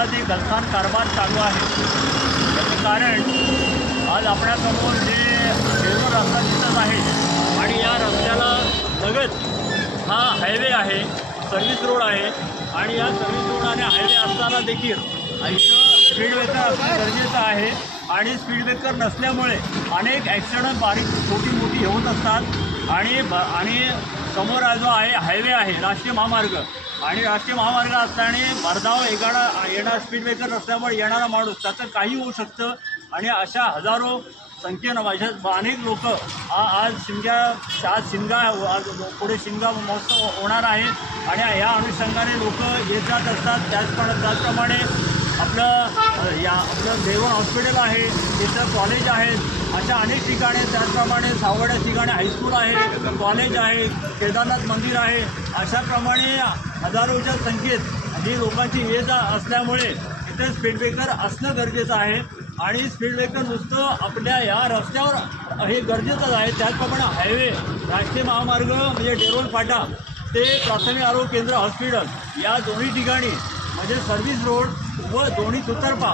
रस्त्याचा जे गलथान कारभार चालू आहे त्याचे कारण आज आपल्यासमोर जे देरूळ रस्ता दिसत आहे आणि या रस्त्याला लगत हा हायवे आहे, सर्व्हिस रोड आहे आणि या सर्व्हिस रोड आणि हायवे असताना देखील इथं स्पीड ब्रेकर असणं गरजेचं आहे आणि स्पीड ब्रेकर नसल्यामुळे अनेक ॲक्सिडेंट बारीक छोटी मोठी होत असतात आणि समोर जो आहे हायवे आहे राष्ट्रीय महामार्ग आणि राष्ट्रीय महामार्ग असल्याने भरधाव येणार स्पीड ब्रेकर नसल्यामुळे येणारा माणूस त्याचं काही होऊ शकतं आणि अशा हजारो संख्येनं अनेक लोक आज शिमगा पुढे शिमगा महोत्सव होणार आहे आणि ह्या अनुषंगाने लोक येत जात असतात। त्याचप्रमाणे आपलं देवण हॉस्पिटल आहे, तिथं कॉलेज आहेत, अशा अनेक ठिकाणी त्याचप्रमाणे सावड्या ठिकाणी हायस्कूल आहे, कॉलेज आहे, केदारनाथ मंदिर आहे, अशाप्रमाणे हजारोच्या संख्येत ही लोकांची ये जा असल्यामुळे इथे स्पीड ब्रेकर असणं गरजेचं आहे आणि स्पीड ब्रेकर नुसतं आपल्या या रस्त्यावर हे गरजेचंच आहे। त्याचप्रमाणे हायवे राष्ट्रीय महामार्ग म्हणजे डेरोल फाटा ते प्राथमिक आरोग्य केंद्र हॉस्पिटल या दोन्ही ठिकाणी म्हणजे सर्व्हिस रोड व दोन्ही दुतर्फा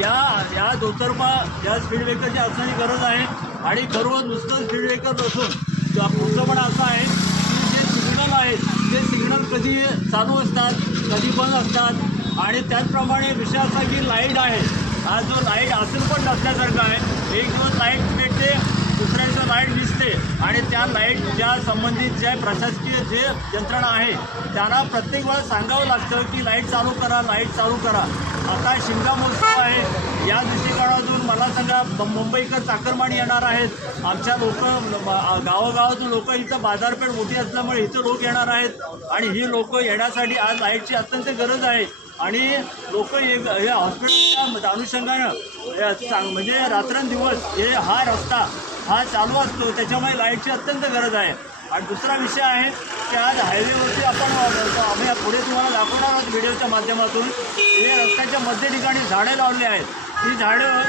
या दुतर्फा या स्पीड ब्रेकरची असण्याची गरज आहे आणि खरं नुसतं स्पीड ब्रेकर नसून पुढचं पण असं आहे की जे सिग्नल आहेत ते सिग्नल कधी चालू असतात कधी बंद असतात आणि त्याचप्रमाणे विषय असा की लाईट आहे, हा जो लाईट असेल पण नसल्यासारखं आहे। एक दिवस लाईट पेटते, दुसऱ्या दिवशी लाईट दिसते आणि त्या लाईट ज्या संबंधित जे प्रशासकीय जे यंत्रणा आहे त्यांना प्रत्येक वेळा सांगावं लागतं की लाईट चालू करा, लाईट चालू करा। आता शिमगा महोत्सव आहे, या दृष्टिकोनातून मला सांगा मुंबईकर चाकरमानी येणार आहेत, आमच्या गावागावातून लोक इथं बाजारपेठ मोठी असल्यामुळे इथं लोक येणार आहेत आणि ही लोक येण्यासाठी आज लाईटची अत्यंत गरज आहे आणि लोक या हॉस्पिटलच्या अनुषंगानं म्हणजे रात्रंदिवस हा रस्ता हा चालू असतो, त्याच्यामुळे लाईटची अत्यंत गरज आहे। आणि दुसरा विषय आहे की आज हायवेवरती आम्ही पुढे तुम्हाला दाखवणार आहोत व्हिडिओच्या माध्यमातून, हे रस्त्याच्या मध्य ठिकाणी झाडे लावली आहेत, ही झाडं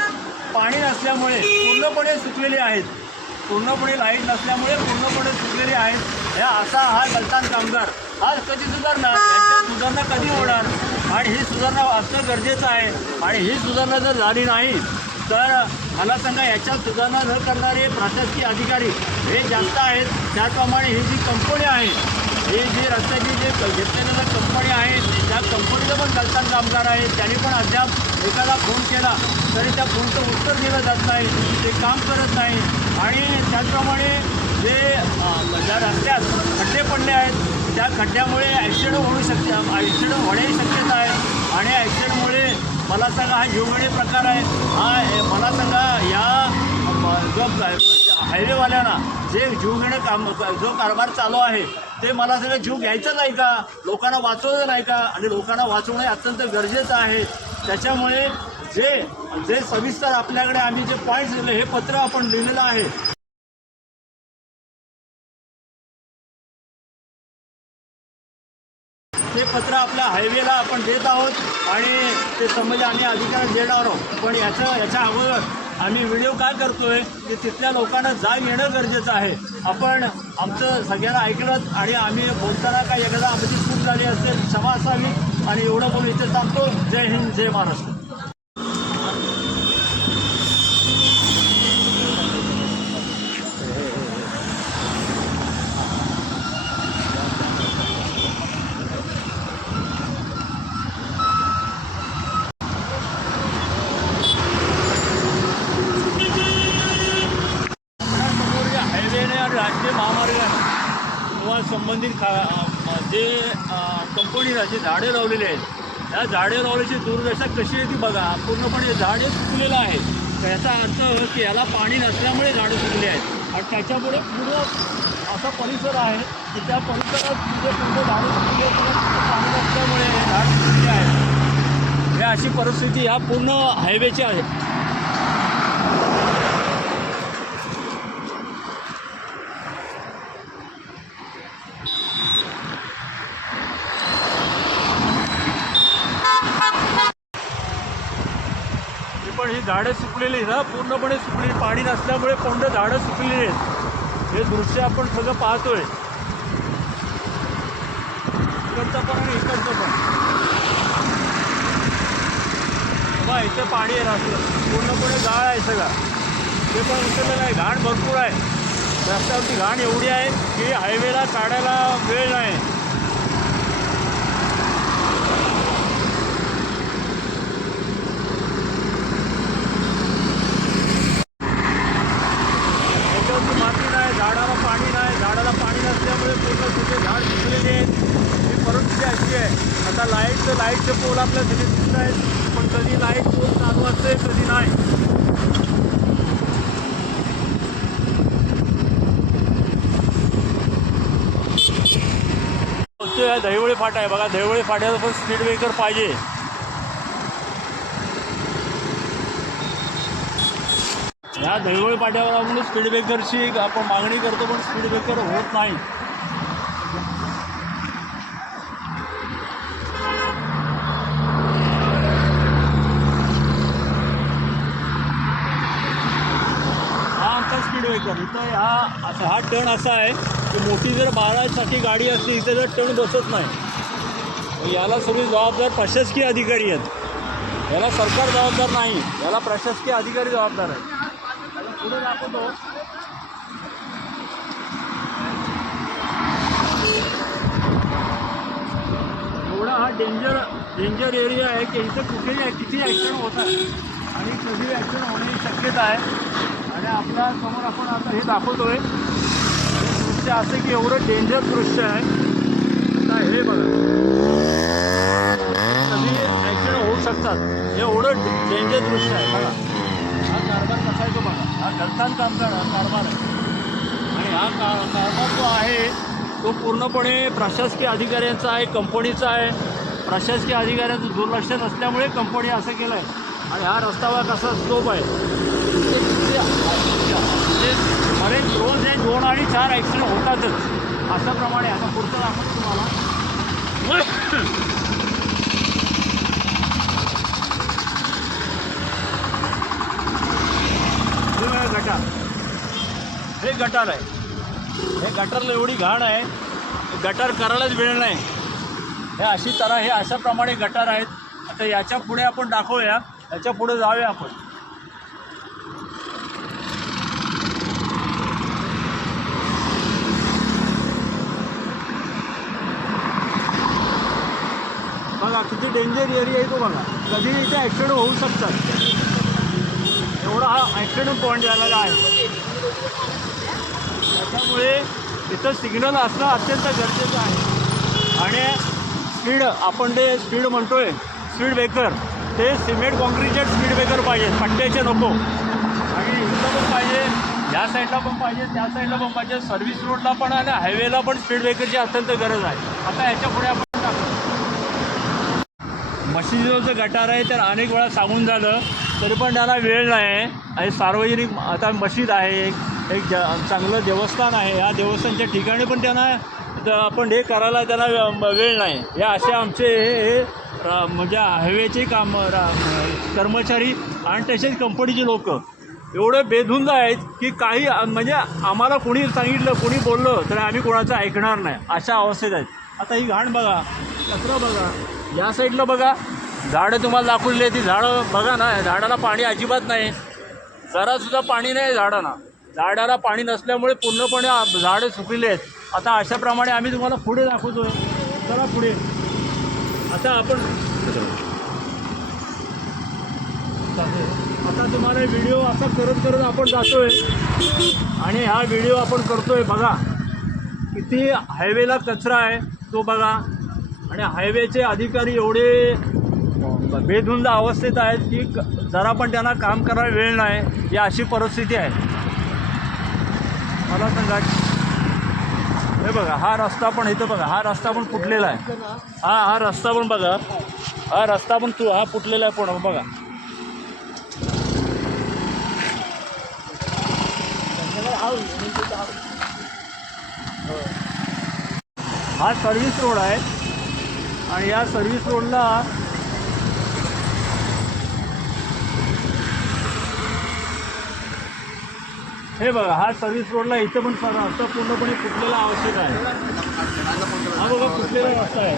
पाणी नसल्यामुळे पूर्णपणे सुकलेली आहेत, पूर्णपणे लाईट नसल्यामुळे पूर्णपणे सुकलेली आहेत। हा गलथान कामगार हा कधी सुधारणार, याच्यात सुधारणा कधी होणार आणि ही सुधारणा असणं गरजेचं आहे आणि ही सुधारणा जर झाली नाही तर मला सांगा याच्यात सुधारणा न करणारे प्रशासकीय अधिकारी हे जास्त आहेत। त्याचप्रमाणे ही जी कंपनी आहे, ही जी रस्त्याची जे घेतलेल्या कंपनी आहे त्या कंपनीचं पण गलथान कामगार आहेत, त्यांनी पण अद्याप एखादा फोन केला तरी त्या फोनचं उत्तर दिलं जात नाही, ते काम करत नाही आणि त्याचप्रमाणे ज्या रस्त्यात खड्डे पडले आहेत त्या खड्ड्यामुळे ॲक्सिडेंट होण्याची शक्यता आहे आणि ॲक्सिडेंटमुळे मला सांगा हा जीवघेणे प्रकार आहे। मला सांगा या जो हायवेवाल्यांना जे जीवघेणं जो कारभार चालू आहे ते मला सांगा जीव घ्यायचं नाही का, लोकांना वाचवलं नाही का आणि लोकांना वाचवणे अत्यंत गरजेचं आहे। त्याच्यामुळे जे सविस्तर आपल्याकडे आम्ही जे पॉईंट्स दिले हे पत्र आपण लिहिलेलं आहे, ते पत्र आपल्या हायवेला आपण देत आहोत आणि ते समज आम्ही अधिकाऱ्यांना देणार आहोत। पण याच्या अगोदर आम्ही व्हिडिओ काय करतोय की तिथल्या लोकांना जाग येणं गरजेचं आहे। आपण आमचं सगळ्यांना ऐकलं आणि आम्ही बोलताना काय एखादा आमची चूक झाली असेल क्षमा असावी आणि एवढं बोलून इथे सांगतो। जय हिंद, जय महाराष्ट्र। राष्ट्रीय महामार्गाने किंवा संबंधित जे कंपनीला जे झाडे लावलेली आहेत त्या झाडे लावल्याची दुर्दशा कशी आहे ती बघा। पूर्णपणे झाडे सुकलेलं आहे, याचा अर्थ की याला पाणी नसल्यामुळे झाडं सुकली आहेत आणि त्याच्यामुळे पूर्ण असा परिसर आहे की त्या परिसरात पूर्ण झाडं सुकली पाणी नसल्यामुळे हे झाड सुकले आहेत। हे अशी परिस्थिती ह्या पूर्ण हायवेची आहे। पण ही झाडं सुकलेली ना, पूर्णपणे सुकलेली, पाणी नसल्यामुळे पूर्ण झाडं सुकलेली आहेत। हे दृश्य आपण सगळं पाहतोय, इकडचं पण आणि इकडचं पण। बघा इथे पाणी आहे असं पूर्णपणे गाळ आहे सगळा. ते पण उचललेलं आहे. घाण भरपूर आहे रस्त्यावरती. घाण एवढी आहे की हायवेला काढायला वेळ नाही. त्याच्यावरती माती नाही, झाडाला पाणी नाही. झाडाला पाणी नसल्यामुळे पूर्ण तिथे झाड सुकलेले आहेत. ही परिस्थिती अशी आहे. आता लाईटचे पोल आपल्या तिथे दिसत आहेत, पण कधी लाईट पोल चालू असते कधी नाही. दहिवळी फाटा आहे बघा. दहिवळी फाट्याला पण स्पीड ब्रेकर पाहिजे. या दहिवळी फाट्यावर आपण स्पीड ब्रेकरची आपण मागणी करतो, पण स्पीड ब्रेकर होत नाही. हा आमचा स्पीड ब्रेकर इथं हा टर्न असा आहे की मोठी जर 12साठी गाडी असली इथे जर टर्न बसत नाही. याला सगळी जबाबदार प्रशासकीय अधिकारी आहेत. याला सरकार जबाबदार नाही, याला प्रशासकीय अधिकारी जबाबदार आहे. याला पुढे दाखवतो. एवढा हा डेंजर एरिया आहे की इथं किती ॲक्सिडेंट होत आहे आणि कधी ॲक्सिडेंट होण्याची शक्यता आहे. आणि आपल्या समोर आपण आता हे दाखवतोय दृश्य असं की एवढं डेंजर दृश्य आहे. आता हे बघा कधी ॲक्सिडेंट होऊ शकतात. हे एवढं डेंजर दृश्य आहे बघा. हा कारभार कसा आहे तो बघा. हा घरचान कारभार आहे. आणि हा कारभार जो आहे तो पूर्णपणे प्रशासकीय अधिकाऱ्यांचा आहे, कंपनीचा आहे. प्रशासकीय अधिकाऱ्यांचं दुर्लक्ष नसल्यामुळे कंपनी असं केलं आहे. आणि हा रस्ता कसा स्लोप आहे. अरे रोज हे 2 आणि 4 ॲक्सिडेंट होतातच अशाप्रमाणे. आता पुढचं दाखवतो तुम्हाला. गटार, हे गटार आहे. हे गटारला एवढी घाण आहे, गटार करायलाच वेळ नाही. हे अशाप्रमाणे गटार आहेत. आता याच्या पुढे आपण दाखवूया, याच्या पुढे जाऊया आपण. बघा किती डेंजर एरिया आहे तो बघा. कधी इथे ॲक्सिडेंट होऊ शकतात. एवढा हा ॲक्सिडेंट पॉईंट झालेला आहे. त्याच्यामुळे इथं सिग्नल असणं अत्यंत गरजेचं आहे. आणि स्पीड आपण ते स्पीड म्हणतोय स्पीड ब्रेकर, ते सिमेंट कॉन्क्रीटेड स्पीड ब्रेकर पाहिजे, पट्ट्याचे नको. आणि इथं पण पाहिजे, या साईडला पण पाहिजे, त्या साईडला पण पाहिजे. सर्व्हिस रोडला पण आणि हायवेला पण स्पीड ब्रेकरची अत्यंत गरज आहे. आता याच्या पुढे आपण मशिदीचं गटार आहे तर अनेक वेळा सांगून झालं तरी पण त्याला वेळ नाही आहे. आणि सार्वजनिक आता मशीद आहे, एक चांगलं देवस्थान आहे. या देवस्थानच्या ठिकाणी पण त्यांना आपण हे करायला त्यांना वेळ नाही. हे असे आमचे हे म्हणजे हायवेचे कर्मचारी आणि तसेच कंपनीचे लोक एवढे बेधुंद आहेत की काही म्हणजे आम्हाला कोणी सांगितलं, कोणी बोललं तर आम्ही कोणाचं ऐकणार नाही, अशा अवस्थेत आहेत. आता ही घाण बघा, कचरा बघा. या साईडला बघा झाडं तुम्हाला दाखवलेली आहे. ती झाडं बघा ना, झाडाला पाणी अजिबात नाही, जरासुद्धा पाणी नाही झाडांना. झाडाला पाणी नसल्यामुळे पूर्णपणे झाडं सुकलेली आहेत. आता अशाप्रमाणे आम्ही तुम्हाला पुढे दाखवतो आहे. चला पुढे. आता आपण तुम्हाला व्हिडिओ असा करत आपण जातो आहे. आणि हा व्हिडिओ आपण करतो आहे बघा. किती हायवेला कचरा आहे तो बघा. आणि हायवेचे अधिकारी एवढे बेधुंद अवस्थेत आहेत की जरा पण त्यांना काम करायला वेळ नाही. ही अशी परिस्थिती आहे. मला सांगा, हे बघा हा रस्ता पण इथं बघा, हा रस्ता पण फुटलेला आहे. हा रस्ता पण बघा, हा रस्ता पण हा फुटलेला आहे. पण बघा हा सर्व्हिस रोड आहे. आणि या सर्व्हिस रोडला हे बघा, हा सर्व्हिस रोडला इथे पण रस्ता पूर्णपणे फुटलेला आवश्यक आहे. हा बघा फुटलेला रस्ता आहे.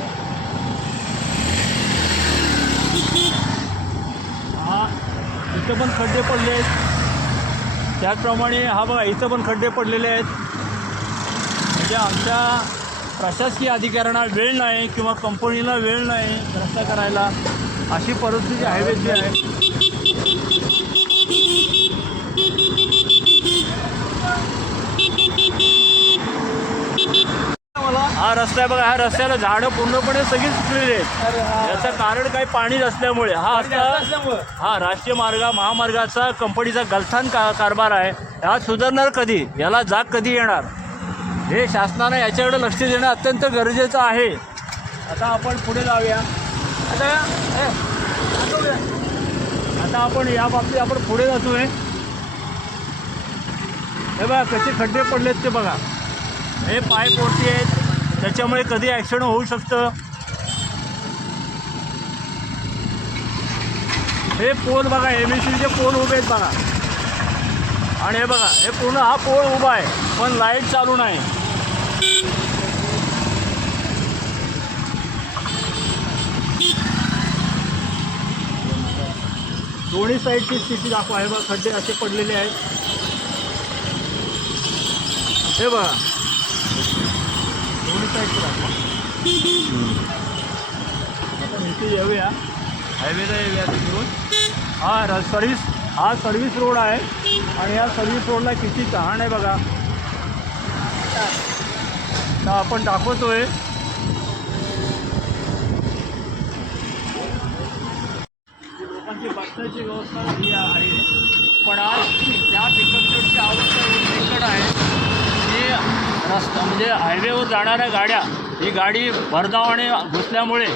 इथं पण खड्डे पडले आहेत. त्याचप्रमाणे हा बघा इथं पण खड्डे पडलेले आहेत. म्हणजे आमच्या प्रशासकीय अधिकाऱ्यांना वेळ नाही किंवा कंपनीला वेळ नाही रस्ता करायला, अशी परिस्थिती हायवेची आहे. हा रस्ता आहे बघा, ह्या रस्त्याला झाडं पूर्णपणे सगळी सुकलेली आहेत. याचं कारण काही पाणी नसल्यामुळे. हा हा राष्ट्रीय महामार्गाचा कंपनीचा गलथान कारभार आहे. हा सुधारणार कधी, याला जाग कधी येणार, हे शासनानं याच्याकडे लक्ष देणं अत्यंत गरजेचं आहे. आता आपण पुढे जाऊया. आता आपण या बाबतीत आपण पुढे जातोय. हे बघा कसे खड्डे पडलेत ते बघा. हे पाईप वरती आहेत, त्याच्यामुळे कधी ॲक्सिडेंट होऊ शकतं. हे पोल बघा, MSCBचे पोल उभे आहेत बघा. आणि हे बघा हे पूर्ण हा पोल उभा आहे पण लाईट चालू नाही. दोन्ही साईडची स्थिती दाखवा. हे बघा खड्डे असे पडलेले आहेत. हे बघा दोन्ही साईडचे दाखवा. आपण इथे येऊया, हायवेला येऊया तिकडून. हा सर्व्हिस रोड आहे आणि या सर्व्हिस रोडला किती तहान आहे बघा. तर आपण दाखवतोय. लोकांची बसण्याची व्यवस्था ही आहे, पण आज त्या पिकअप ट्रकची अवस्था बिकट आहे की रस्ता म्हणजे हायवेवर जाणाऱ्या गाड्या, ही गाडी भरधावाने घुसल्यामुळे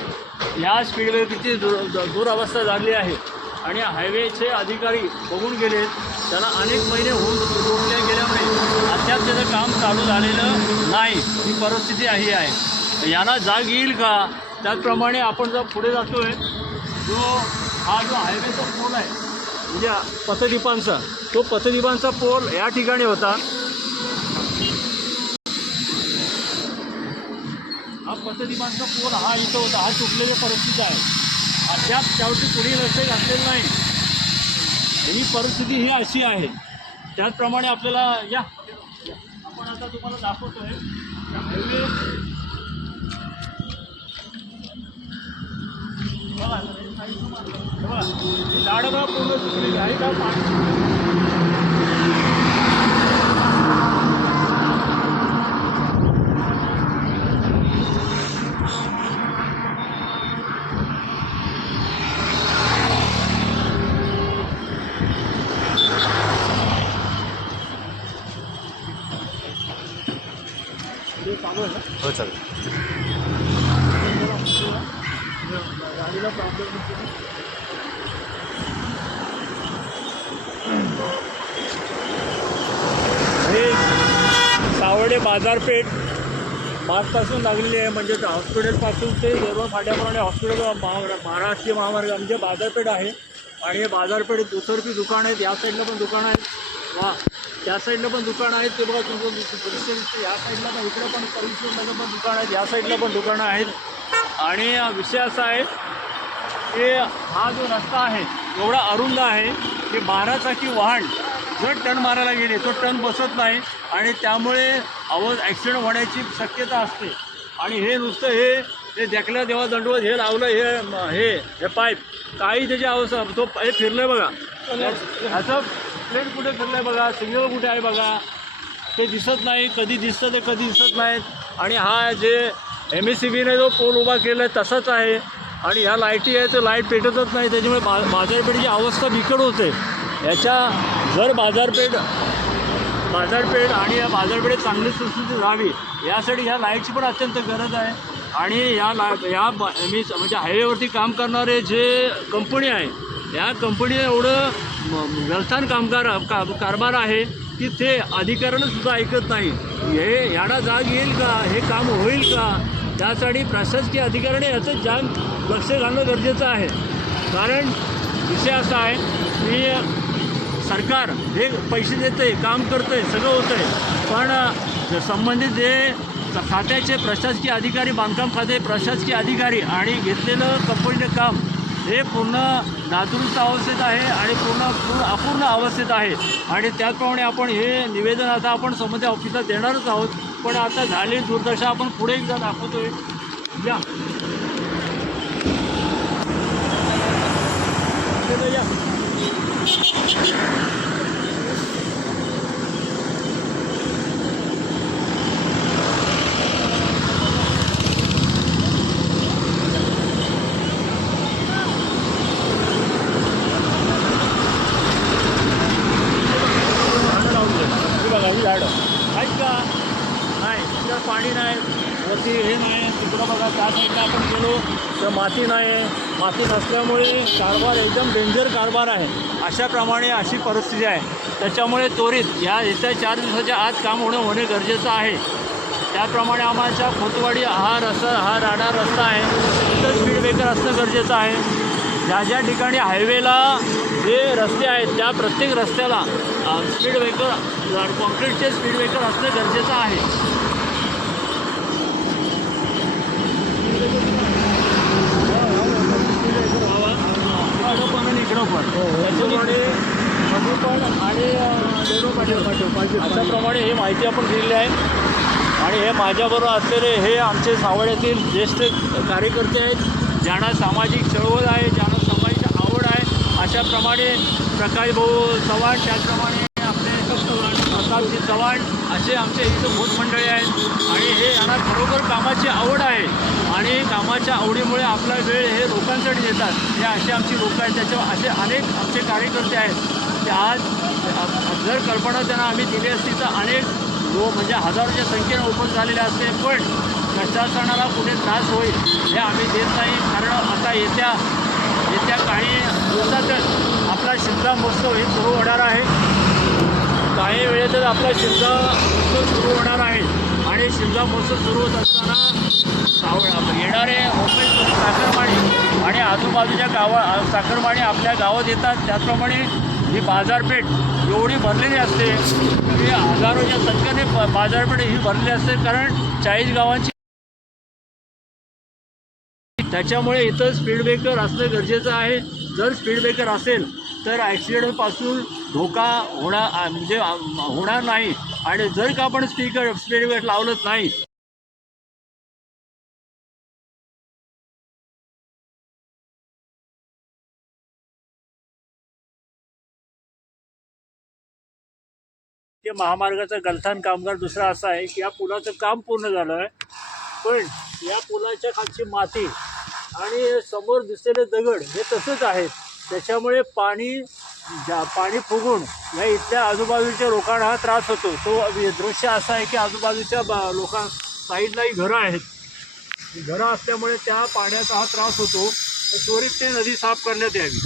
या स्पीडवर किती दुरवस्था झाली आहे. आणि हायवेचे अधिकारी बघून गेलेत, त्याला अनेक महिने होऊन रोखल्या गेल्यामुळे अद्याप त्याचं काम चालू झालेलं नाही. ही परिस्थिती ही आहे. यांना जाग येईल का? त्याचप्रमाणे आपण जर पुढे जातोय, हा जो हायवेचा पोल आहे म्हणजे पथदीपांचा, तो पथदीपांचा पोल या ठिकाणी होता. हा पथदीपांचा पोल हा इथं होता. हा चुकलेली परिस्थिती आहे. अद्याप त्यावरती कुणी लक्ष घातलेलं नाही. ही परिस्थिती ही अशी आहे. त्याचप्रमाणे आपल्याला या आपण आता तुम्हाला दाखवतोय हायवे बघा. बघा ही झाडं बघा पूर्ण सुकलेली आहे का पाणी. चालू आहे ना? हो चालेल. गाडीला प्रॉब्लेम हे सावर्डे बाजारपेठ मार्चपासून लागलेली आहे. म्हणजे हॉस्पिटलपासून ते देवळा फाट्याप्रमाणे हॉस्पिटल महाराष्ट्रीय महामार्ग म्हणजे बाजारपेठ आहे. आणि हे बाजारपेठेत दुतर्फी दुकान आहेत. या साईडला पण दुकानं आहेत. वा त्या साईडला पण दुकानं आहेत. ते बघा तुमचं दृश्य या साईडला पण, इकडे पण सर्व्हिस रोडला पण दुकानं आहेत. या साईडला पण दुकानं आहेत. आणि विषय असा आहे की हा जो रस्ता आहे एवढा अरुंद आहे की 12 चाकी वाहन जर टर्न मारायला गेले तो टर्न बसत नाही आणि त्यामुळे ॲक्सिडेंट होण्याची शक्यता असते. आणि हे नुसतं हे देखल्या देवा दंडवत हे लावलं हे पाईप काही त्याची अवस्था तो हे फिरलं बघा. ह्याचं प्लेट कुठे फिरलं आहे बघा, सिग्नल कुठे आहे बघा, ते दिसत नाही. कधी दिसतं ते कधी दिसत नाहीत. आणि हा जे MSCBने जो पोल उभा केला आहे तसाच आहे. आणि ह्या लाईटी आहे ते लाईट पेटतच नाही. त्याच्यामुळे बाजारपेठेची अवस्था बिकट होते. याच्या जर बाजारपेठ आणि या बाजारपेठेत चांगली सुस्थिती व्हावी यासाठी ह्या लाईटची पण अत्यंत गरज आहे. आणि म्हणजे हायवेवरती काम करणारे जे कंपनी आहे या कंपनीने एवढं गलथान कारभार आहे की ते अधिकाऱ्यानं सुद्धा ऐकत नाही. याला जाग येईल का, हे काम होईल का, त्यासाठी प्रशासकीय अधिकाऱ्याने याचं जाग लक्ष घालणं गरजेचं आहे. कारण विषय असा आहे की सरकार हे पैसे देते, काम करतं आहे, सगळं होतं आहे, पण संबंधित जे खात्याचे प्रशासकीय अधिकारी, बांधकाम खाते प्रशासकीय अधिकारी आणि घेतलेलं कंपनीचं काम हे पूर्ण नादुरुस्त अवस्थेत आहे आणि पूर्ण अपूर्ण अवस्थेत आहे. आणि त्याचप्रमाणे आपण हे निवेदन आता आपण संबंधित ऑफिसला देणारच आहोत. पण आता झाली दुर्दशा आपण पुढे एकदा दाखवतोय. या या बघा ही झाडं आहेत का? नाही, तिकडं पाणी नाही, वरती हे नाही. तिकडं बघा त्या साईडला आपण गेलो तर माती नाही आहे. माती नसल्यामुळे कारभार एकदम डेंजर कारभार आहे. अशाप्रमाणे अशी परिस्थिती आहे. त्याच्यामुळे त्वरित येत्या 4 दिवसाच्या आत काम होणे गरजेचं आहे. त्याप्रमाणे आम्हाला खोतवाडी हा राडा रस्ता आहे, तिथं स्पीड ब्रेकर असणं गरजेचं आहे. ज्या ठिकाणी हायवेला जे रस्ते आहेत त्या प्रत्येक रस्त्याला स्पीड ब्रेकर, कॉन्क्रीटचे स्पीड ब्रेकर असणं गरजेचं आहे. इकडं पण त्याच्यामुळे पण आणि अशाप्रमाणे ही माहिती आपण दिलेली आहे. आणि हे माझ्याबरोबर असलेले हे आमचे सावळ्यातील ज्येष्ठ कार्यकर्ते आहेत, ज्यांना सामाजिक चळवळ आहे, ज्यांना समाजाची आवड आहे. अशाप्रमाणे प्रकाश भाऊ चव्हाण, त्याचप्रमाणे आपले प्रतापजी चव्हाण असे आमचे इथं भूत मंडळी आहेत. आणि हे यांना खरोखर कामाची आवड आहे आणि कामाच्या आवडीमुळे आपला वेळ हे लोकांसाठी देतात. हे असे आमची लोकं आहेत. त्याच्यावर असे अनेक आमचे कार्यकर्ते आहेत. ते आज जर कल्पना त्यांना आम्ही दिली असती तर अनेक म्हणजे हजारोच्या संख्येनं ओपन झालेले असते. पण प्रशासनाला कुठे त्रास होईल हे आम्ही देत नाही. कारण आता येत्या काही दिवसातच आपला शिमगा महोत्सव हे सुरू होणार आहे. काही वेळेतच आपला शिमगा महोत्सव सुरू होणार आहे. आणि शिमगा महोत्सव सुरू होत असताना येणारे मुंबईतून चाकरमानी आणि आजूबाजूच्या चाकरमानी आपल्या गावात येतात. त्याचप्रमाणे ही बाजारपेठ एवढी भरलेली असते की हजारोच्या संख्येने बाजारपेठ ही भरलेली असते. कारण 40 गावांची, त्याच्यामुळे इथं स्पीड ब्रेकर असणं गरजेचं आहे. जर स्पीड ब्रेकर असेल तर ॲक्सिडेंटपासून धोका होणार नाही. आणि जर का आपण स्पीड ब्रेकर लावलंच नाही ते महामार्गाचं गलथान कामगार दुसरा असा आहे की या पुलाचं काम पूर्ण झालं आहे, पण या पुलाच्या खालची माती आणि समोर दिसलेले दगड हे तसंच आहेत. त्याच्यामुळे पाणी फुगून या इथल्या आजूबाजूच्या लोकांना हा त्रास होतो. तो दृश्य असा आहे की आजूबाजूच्या साईडलाही घरं आहेत. घरं असल्यामुळे त्या पाण्याचा हा त्रास होतो. त्वरित ते नदी साफ करण्यात यावी.